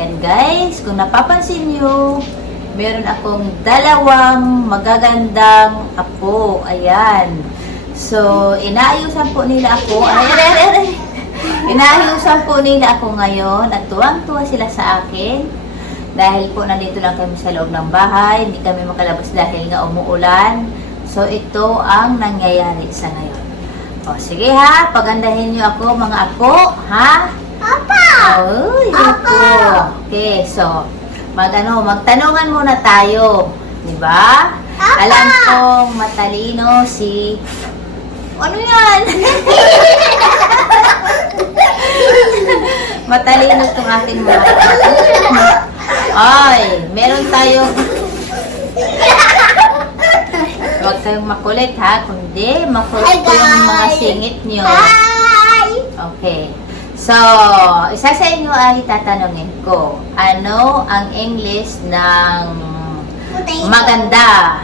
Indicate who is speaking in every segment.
Speaker 1: ayan guys, kung napapansin nyo, meron akong dalawang magagandang apo. Ayan. So, inaayusan po nila ako. Ay, ay, ay, ay. Inaayusan po nila ako ngayon at tuwang-tuwa sila sa akin. Dahil po nandito lang kami sa loob ng bahay, hindi kami makalabas dahil nga umuulan. So, ito ang nangyayari sa ngayon. O, sige ha, pagandahin niyo ako mga apo, ha?
Speaker 2: Papa!
Speaker 1: Ay, ako. Okay, so, mag, ano, magtanungan muna tayo. Di ba?
Speaker 2: Apa!
Speaker 1: Alam kong matalino si... Ano yan? matalino itong ating mga... Ay, meron tayong... Huwag kayong makulit ha, kundi makulit ko yung mga singit nyo.
Speaker 2: Hi!
Speaker 1: Okay. So, isa sa inyo ay tatanungin ko, ano ang English ng maganda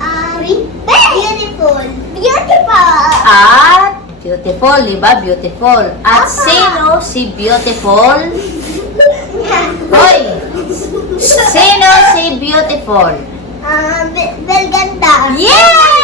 Speaker 2: Um, beautiful. Beautiful.
Speaker 1: at beautiful, di ba? Beautiful. At
Speaker 2: Apa.
Speaker 1: sino si beautiful? Hoy! Sino si beautiful?
Speaker 2: um, Be- Belganda.
Speaker 1: Yes!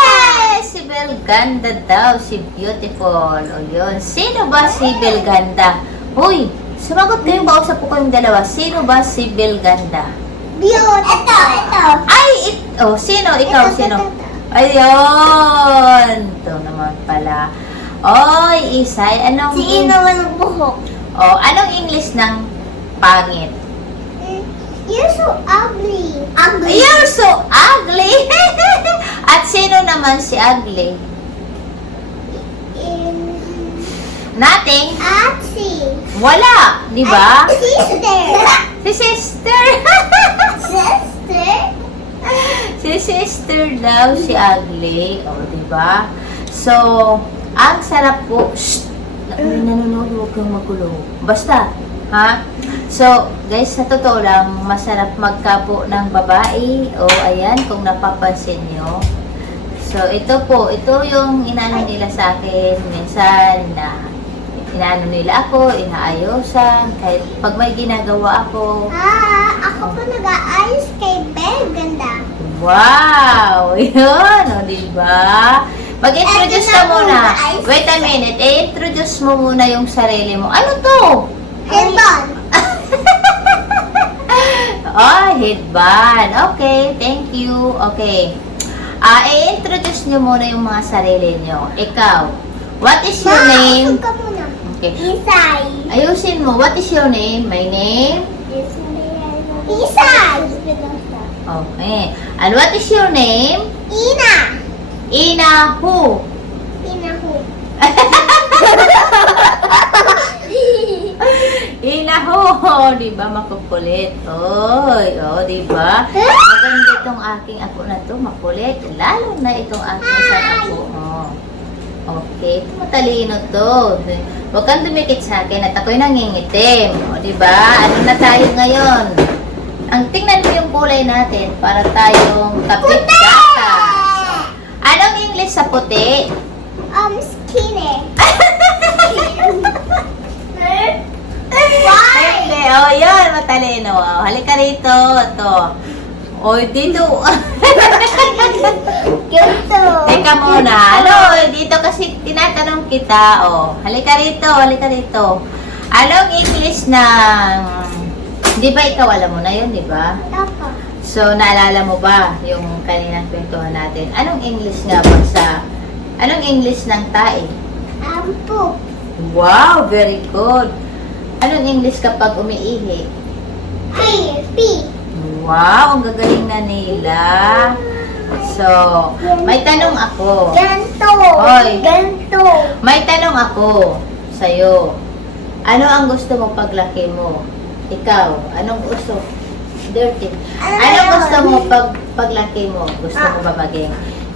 Speaker 1: Belganda daw, si beautiful. O yun. Sino ba si Belganda? Uy, sumagot kayo, kausap ko kayong dalawa. Sino ba si Belganda?
Speaker 2: Beautiful. Ito, ito.
Speaker 1: Ay, it, oh, sino? Ikaw,
Speaker 2: Ito,
Speaker 1: sino?
Speaker 2: ito, ito.
Speaker 1: Ayun! Ito naman pala. Oy, Isay, anong...
Speaker 2: Si Ino ng buhok.
Speaker 1: Oh, anong English ng pangit?
Speaker 2: You're so ugly. Ugly.
Speaker 1: You're so ugly! At sino naman si ugly?
Speaker 2: In...
Speaker 1: Nothing.
Speaker 2: Atsi.
Speaker 1: Wala, di ba?
Speaker 2: Ay, Sister.
Speaker 1: Si sister.
Speaker 2: Sister.
Speaker 1: si sister daw, si ugly. O, di ba? So, ang sarap po. Shh! Nanonood, huwag kang magulo. Basta, ha? So, guys, sa totoo lang, masarap magkapo ng babae. O, ayan, kung napapansin nyo. So, ito po, ito yung inaano nila sa akin. Minsan, na inaano nila ako, inaayosan. Kahit pag may ginagawa ako,
Speaker 2: Ah, ako po nag-aayos kay Belganda.
Speaker 1: Wow! Yun, o, diba? Mag-introduce ka
Speaker 2: na
Speaker 1: muna. Wait a minute. I-introduce mo muna yung sarili mo. Ano to?
Speaker 2: Headband.
Speaker 1: Oh, headband. Okay, thank you. Okay. Ah, i-introduce nyo muna yung mga sarili nyo. Ikaw, what is your
Speaker 2: Ma,
Speaker 1: name?
Speaker 2: ka muna.
Speaker 1: Okay.
Speaker 2: Isay.
Speaker 1: Ayusin mo. What is your name? My name?
Speaker 2: Isay.
Speaker 1: Okay. And what is your name?
Speaker 2: Ina.
Speaker 1: Ina who?
Speaker 2: Ina ho.
Speaker 1: Inaho, di ba makukulit? Oy, oh, di ba? Maganda itong aking ako na to, makulit. Lalo na itong aking isang ako. Oh. Okay, ito matalino to. Huwag kang dumikit sa akin at ako'y nangingitim. O, di ba? Ano na tayo ngayon? Ang tingnan mo yung kulay natin para tayong kapit gata. Anong English sa puti?
Speaker 2: Um, skinny.
Speaker 1: Hindi. Oh, Matalino. Oh, halika rito. Ito. O, dito.
Speaker 2: Ganito.
Speaker 1: Teka muna. Ano, dito kasi tinatanong kita. Oh, halika rito. Halika rito. Anong English ng... Di ba ikaw alam mo na yun, di ba? So, naalala mo ba yung kaninang kwentuhan natin? Anong English nga ba sa... Anong English ng tae?
Speaker 2: Poop.
Speaker 1: Wow, very good. Anong English kapag umiihi?
Speaker 2: Ay, pee.
Speaker 1: Wow, ang gagaling na nila. So, may tanong ako.
Speaker 2: Ganto.
Speaker 1: Hoy.
Speaker 2: Ganto.
Speaker 1: May tanong ako sa'yo. Ano ang gusto mo paglaki mo? Ikaw, anong gusto? Dirty.
Speaker 2: Ano
Speaker 1: Anong gusto mo pag paglaki mo? Gusto mo ba maging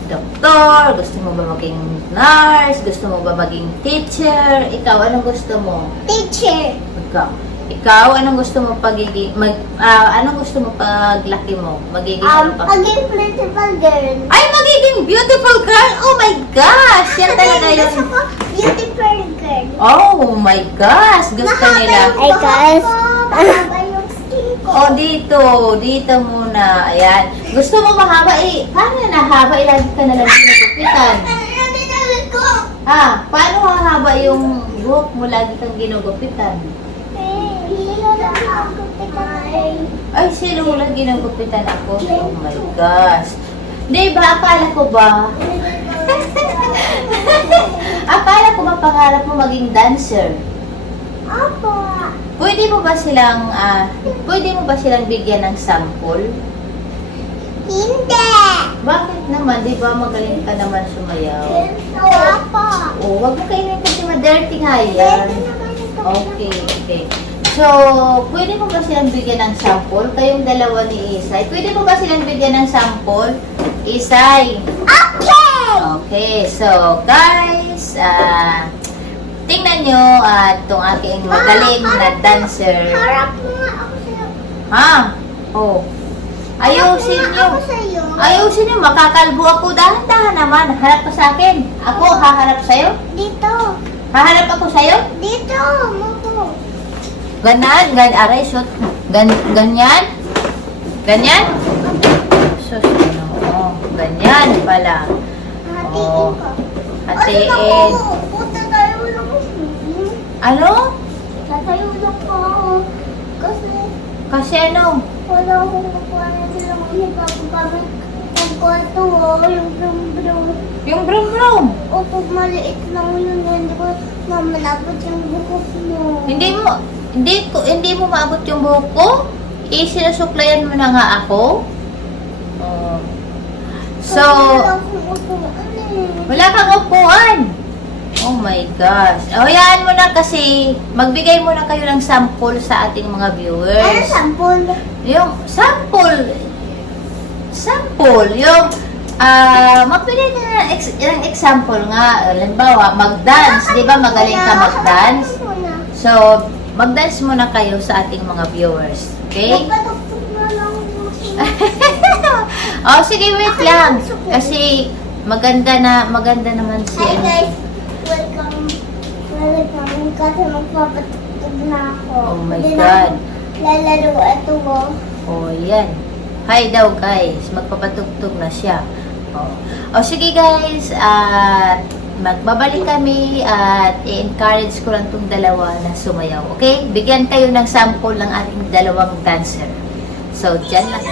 Speaker 1: doktor? Gusto mo ba maging nurse? Gusto mo ba maging teacher? Ikaw, anong gusto mo?
Speaker 2: Teacher.
Speaker 1: Ikaw. Ikaw, anong gusto mo pagiging, mag, ah, anong gusto mo paglaki mo? Magiging ano
Speaker 2: Um,
Speaker 1: pa?
Speaker 2: maging principal girl.
Speaker 1: Ay, magiging beautiful girl! Oh my gosh! Yan talaga
Speaker 2: Gusto
Speaker 1: yun.
Speaker 2: ko beautiful girl.
Speaker 1: Oh my gosh! Gusto
Speaker 2: Mahaba
Speaker 1: nila.
Speaker 2: yung buhok ko, mahaba yung skin
Speaker 1: Oo, dito. Dito muna. Ayan. Gusto mo mahaba eh. Paano na haba? Ilagi ka na lang ginugupitan.
Speaker 2: ko.
Speaker 1: Ah, paano hahaba yung buhok mo lagi kang ginugupitan?
Speaker 2: Eh, Lilo lang ako pitay.
Speaker 1: Ay, sino mo lang ginugupitan ako? Oh my gosh. Di ba, akala ko ba? akala ko ba pangarap mo maging dancer?
Speaker 2: Opo.
Speaker 1: Pwede mo ba silang, ah, pwede mo ba silang bigyan ng sample?
Speaker 2: Hindi.
Speaker 1: Bakit naman? Di ba magaling ka naman sumayaw?
Speaker 2: Opo.
Speaker 1: Oh, wag mo kainin kasi ma-dirty nga yan. Okay, okay. So, pwede mo ba silang bigyan ng sample? Kayong dalawa ni Isay. Pwede mo ba silang bigyan ng sample? Isay.
Speaker 2: Okay.
Speaker 1: Okay, so guys, ah tingnan nyo at itong aking magaling na dancer.
Speaker 2: Harap mo nga ako sa'yo.
Speaker 1: Ha? Oh. Ayusin
Speaker 2: Harap mo nga
Speaker 1: nyo.
Speaker 2: ako sa'yo.
Speaker 1: Ayusin nyo, makakalbo ako. Dahan-dahan naman. Harap ka sa akin. Ako, haharap sa'yo?
Speaker 2: Dito.
Speaker 1: Haharap ako sa'yo?
Speaker 2: Dito. Muto.
Speaker 1: Ganan, gan, aray, shot. Gan, ganyan? Ganyan? Sus, ano, oh, ganyan pala.
Speaker 2: Ko.
Speaker 1: Hatiin.
Speaker 2: Ako.
Speaker 1: Ano?
Speaker 2: Tatayo lang po ako. Kasi
Speaker 1: Kasi ano?
Speaker 2: wala akong makuha na silang ipapagpamit ng kwarto. oh, Yung brum-brum.
Speaker 1: Yung brum brum.
Speaker 2: O pag maliit lang yun, hindi ko mamalabot yung bukos mo.
Speaker 1: Hindi mo, hindi ko, hindi mo maabot yung buhok ko? Eh, sinusuklayan mo na nga ako? Oh. So,
Speaker 2: Wala
Speaker 1: kang upuan. Oh my gosh. O, hayaan mo na kasi magbigay muna kayo ng sample sa ating mga
Speaker 2: Ano
Speaker 1: viewers.
Speaker 2: sampol?
Speaker 1: Yung sample, sample, yung, ah, magbigay ka ng, ex- ng example nga. Halimbawa, mag-dance. Di ba magaling ka mag-dance? So, mag-dance muna kayo sa ating mga viewers. Okay? Oh, sige, wait lang. Kasi, maganda na, maganda naman si,
Speaker 2: Hi
Speaker 1: ano,
Speaker 2: guys, welcome. Welcome. Kasi magpapatugtog na ako.
Speaker 1: Oh my
Speaker 2: Hindi
Speaker 1: God.
Speaker 2: Lalaro ito mo.
Speaker 1: Oh, yan. Hi daw, guys. Magpapatugtog na siya. Oh, oh sige, guys. At magbabalik kami at i-encourage ko lang tong dalawa na sumayaw. Okay? Bigyan kayo ng sample ng ating dalawang dancer. So, dyan lang.